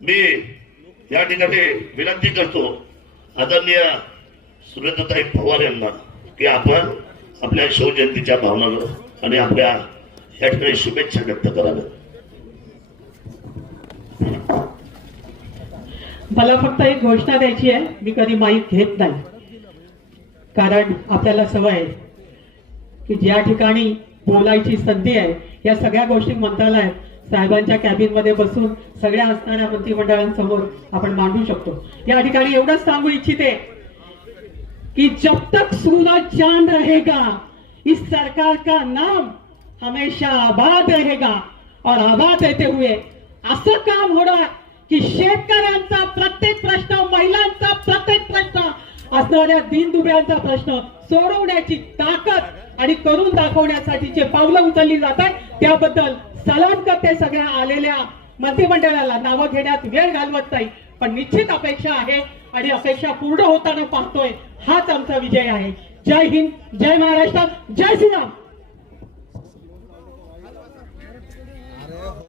मी या ठिकाणी विनंती करतो आदरणीय सुरेंद्रताई पवार यांना की आपण आपल्या शिवजयंतीच्या भावनानं आणि आपल्या या ठिकाणी शुभेच्छा व्यक्त कराव्या. मला फक्त एक घोषणा द्यायची आहे. मी कधी माईक घेत नाही, कारण आपल्याला सवय आहे की ज्या ठिकाणी बोलायची संधी आहे या सगळ्या गोष्टी मंत्रालय साहेबांच्या कॅबिन मध्ये बसून सगळ्या असणाऱ्या मंत्रिमंडळांसमोर आपण मांडू शकतो. या ठिकाणी एवढंच सांगू इच्छिते कि जब तक सूरज चांद रहेगा इस सरकार का नाम हमेशा आबाद रहेगा. और आबाद रहते हुए असं काम होणार की शेतकऱ्यांचा प्रत्येक प्रश्न, महिलांचा प्रत्येक प्रश्न, असणाऱ्या दीनदुबळ्यांचा प्रश्न सोडवण्याची ताकद आणि करून दाखवण्यासाठी जे पावलं उचलली जातात त्याबद्दल सलाम करते सगळ्या आलेल्या मंत्रिमंडळाला. नावं घेण्यात वेळ घालवत नाही, पण निश्चित अपेक्षा आहे आणि अपेक्षा पूर्ण होताना पाहतोय हाच आमचा विजय आहे. जय हिंद, जय महाराष्ट्र, जय श्रीराम.